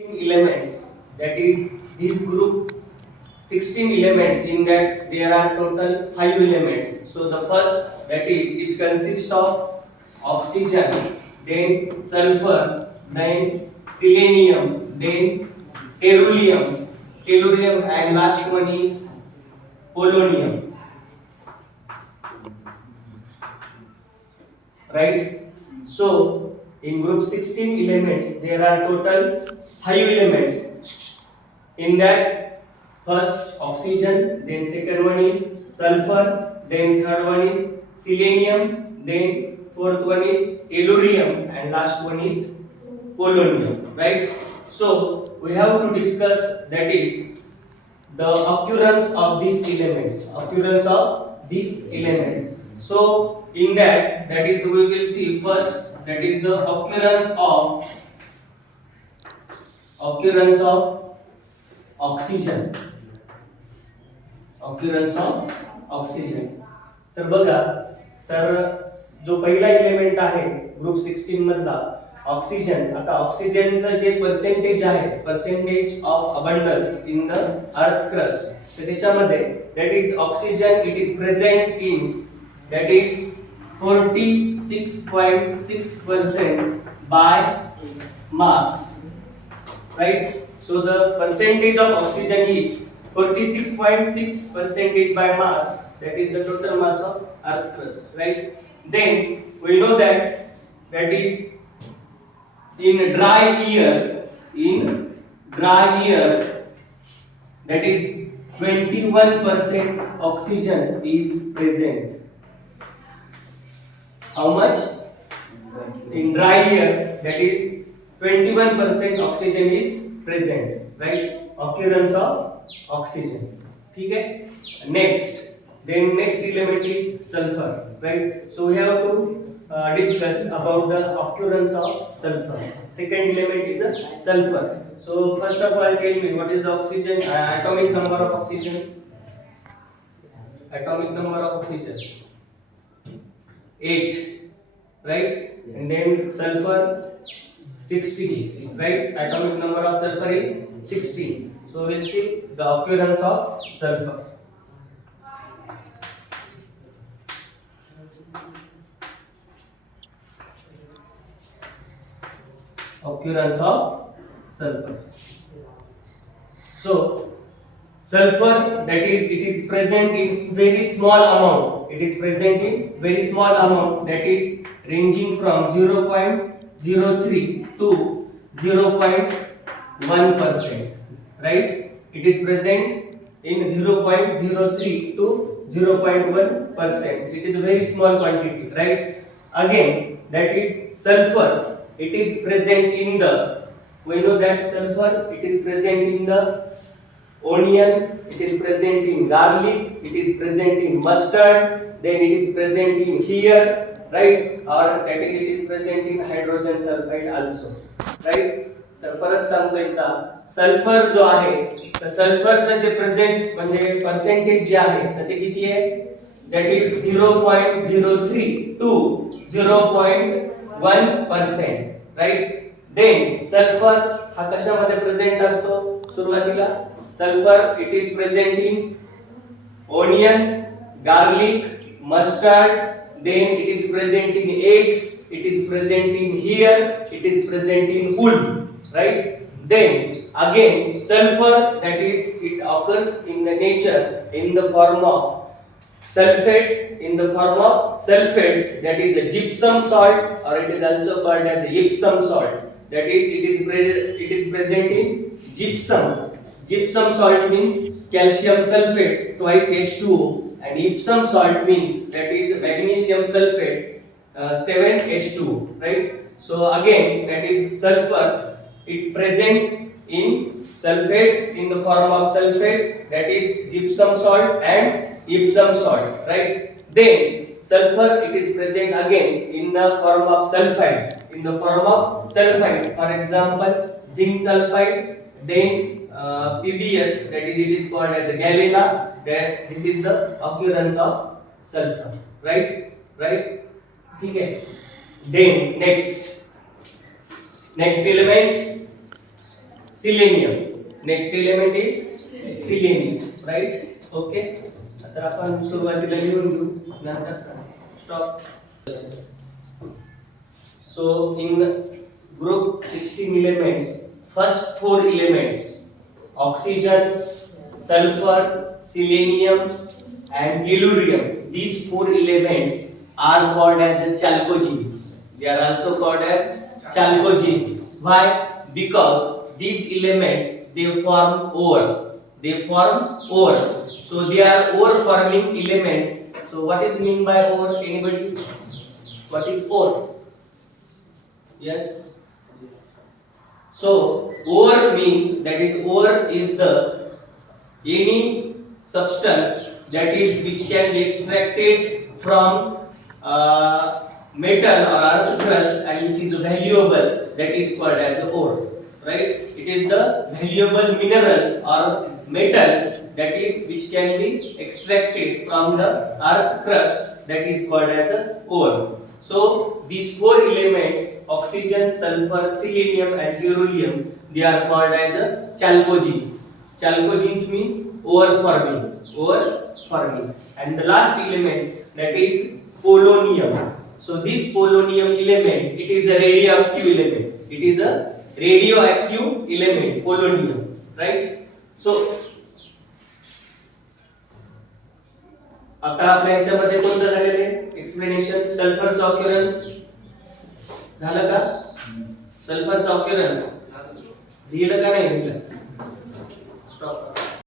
elements, that is this group 16 elements, in that there are total 5 elements. So the first, that is, it consists of oxygen, then sulfur, then selenium, then tellurium, and last one is polonium, right? So in group 16 elements there are total 5 elements. In that, first oxygen, then second one is sulfur, then third one is selenium, then fourth one is tellurium, and last one is polonium, right? So we have to discuss, that is, the occurrence of these elements. So in that, that is, we will see first, that is the occurrence of oxygen. occurrence of oxygen. तर बघा, तर जो पहिला element आहे group 16 मधला oxygen. आता ऑक्सिजनचं जे पर्सेंटेज आहे, percentage of abundance in the earth crust, तर त्याच्यामध्ये that is oxygen, it is present in, that is 46.6% by mass, right? So the percentage of oxygen is 46.6% by mass, that is the total mass of earth crust, right? Then we know that is in dry year, that is 21% oxygen is present. How much? In dry year, that is 21% oxygen is present, right? Occurrence of oxygen. ठीक है? Next element is sulfur, right? So we have to discuss about the occurrence of sulfur. Second element is sulfur. So first of all, tell me what is the oxygen, atomic number of oxygen. Atomic number of oxygen 8, right? And then sulfur 16, right? Atomic number of sulfur is 16. So we'll see the occurrence of sulfur. Occurrence of sulfur. So sulfur, that is, it is present in very small amount. It is present in very small amount, that is ranging from 0.03 to 0.1%, right? It is present in 0.03 to 0.1%. It is a very small quantity, right? Again, that is sulfur, it is present in the, we know that sulfur, it is present in the onion, it is present in garlic, it is present in mustard, then it is present in here, right? Or that is, it is present in hydrogen sulfide also, right? तर परत सांगतो एकदा, sulphur जो आहे, तर सल्फरचं जे present म्हणजे percentage जे आहे, तर ते किती आहे? That is 0.03 to 0.1%, right? Then sulphur हा कशामध्ये प्रेझेंट असतो? सुरुवातीला sulphur, it is present in onion, garlic, mustard, then it is present in eggs, it is present in here, it is present in wood, right? Then again sulfur, that is, it occurs in the nature in the form of sulfates, that is a gypsum salt, or it is also called as a Epsom salt, that is, it is present in gypsum salt means calcium sulfate twice H2O, and Epsom salt means, that is magnesium sulfate 7H2O, right? So again, that is sulfur, it present in sulfates, in the form of sulfates, that is gypsum salt and Epsom salt, right? Then sulfur, it is present again in the form of sulfides, for example zinc sulfide, then PBS, that is, it is called as a galena. That this is the occurrence of sulfur, right? ठीक है? Then next element selenium. Next element is selenium, right? Okay. आता आपण सुरुवातीला लिहून घेऊ, नंतर stop. So in group 16 elements, first 4 elements, oxygen, sulfur, selenium and tellurium, these 4 elements are called as chalcogenes. They are also called as chalcogenes. Why? Because these elements they form ore. They form ore. So they are ore forming elements. So what is mean by ore? Anybody? What is ore? Yes. So ore means, that is, ore is the any substance that is which can be extracted from metal or earth crust and which is valuable, that is called as ore, right? It is the valuable mineral or metal that is which can be extracted from the earth crust, that is called as ore. So these 4 elements, oxygen, sulfur, selenium and tellurium, they are called as chalcogenes. Chalcogenes means ore forming, ore forming. And the last element, that is polonium. So this polonium element, it is a radioactive element. It is a radioactive element, polonium, right? So आता आपल्या याच्यामध्ये कोणतं झालेले explanation, सल्फरचा ऑक्युरन्स झालं का? सल्फरचा ऑक्युरन्स लिहिलं का नाही लिहिलं?